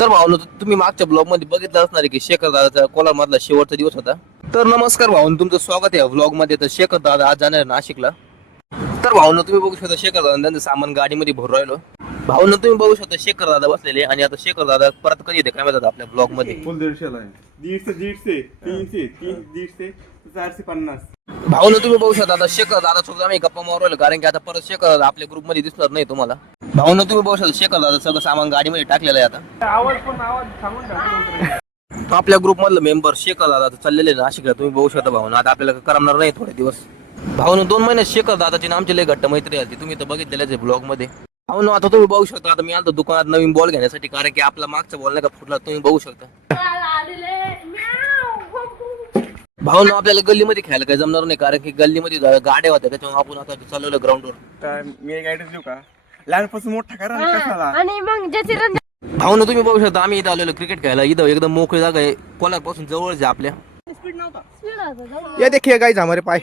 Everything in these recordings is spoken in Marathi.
तर भावनो तुम्ही मागच्या ब्लॉग मध्ये बघितलं असणार आहे की शेखर दादाचा कोलार मधला शेवटचा दिवस होता. तर नमस्कार भावनो, तुमचं स्वागत आहे ब्लॉग मध्ये. तर शेखर दादा आज जाणार आहे नाशिकला. तर भावनो तुम्ही बघू शकता शेखर दादा त्यांचं सामान गाडीमध्ये भरून राहिलो. भावनो तुम्ही बघू शकता शेखर दादा बसलेले आणि आता शेखर दादा परत कधी येते काय माहिती आपल्या ब्लॉग मध्ये. फुल 150 आहे. 150, 300, 350, 450. भावनो तुम्ही बघू शकता आता शेखर दादा सोबत आम्ही गप्पा मारू राहिलो, कारण की आता परत शेखर दादा आपल्या ग्रुप मध्ये दिसणार नाही तुम्हाला. भावनो तुम्ही बघू शकता शेखर दादा सगळं सामान गाडीमध्ये टाकलेलं आहे. आता आवाज सांगून टाकतो. आपल्या ग्रुप मधलं मेंबर शेखर दादा चाललेले नाशिकला तुम्ही बघू शकता. भावना आता आपल्याला करमणार नाही थोडे दिवस. भावना 2 महिन्यात शेखर दादाची आमची लय घट्ट मैत्री आली, तुम्ही तर बघितलेल्याच आहे ब्लॉग मध्ये. भावना आता तुम्ही बघू शकता आता मी आलो दुकानात नवीन बॉल घेण्यासाठी, कारण की आपला मागचा बॉल नाही का फुटला, तुम्ही बघू शकता. भावना आपल्याला गल्लीमध्ये खेळायला काही जमणार नाही, कारण की गल्लीमध्ये गाड्या होत्या, त्याच्यामुळे आपण आता चालवलं ग्राउंडवर. मी एक ऍड्रेस देऊ का? लहानपासून मोठा करा ना कशाला. आणि मग ज्याची भावना तुम्ही बघू शकता आम्ही इथं आलेलो क्रिकेट खेळायला. इथं एकदम मोकळी जागा आहे, कोलार पासून जवळच आहे आपल्या. ये देखिए गाइस हमारे पाय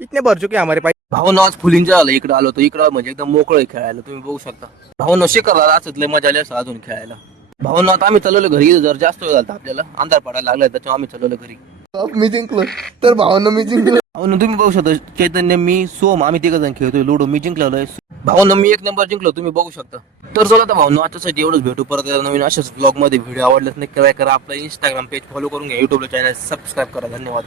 इतने भर चुके हमारे पाय. भावना आज फुलिंजा आलं इकडे आलो, तर इकडं म्हणजे एकदम मोकळं आहे खेळायला, तुम्ही बघू शकता. भावना शेखर दादा असत लय मजा आली असं अजून खेळायला. भावना आता आम्ही चालवलं घरी, जर जास्त वेळ झाला आपल्याला अंधार पडायला लागलाय, त्याच्यामुळे आम्ही चालवलं घरी. मी जिंकलो तर भावना मी जिंकलो. भावना तुम्ही बघू शकता चैतन्य मी सोम आम्ही 3 जण खेळतोय लुडो. मी जिंकलेलो आहे. भावना मी 1 नंबर जिंकलो, तुम्ही बघू शकता. तर चला तर भावना आजच्यासाठी एवढंच, भेटू परत नवीन अशाच ब्लॉग मध्ये. व्हिडिओ आवडल्यास नक्की करा. आपलं इंस्टाग्राम पेज फॉलो करून घ्या, युट्यूबला चॅनल सबस्क्राईब करा. धन्यवाद.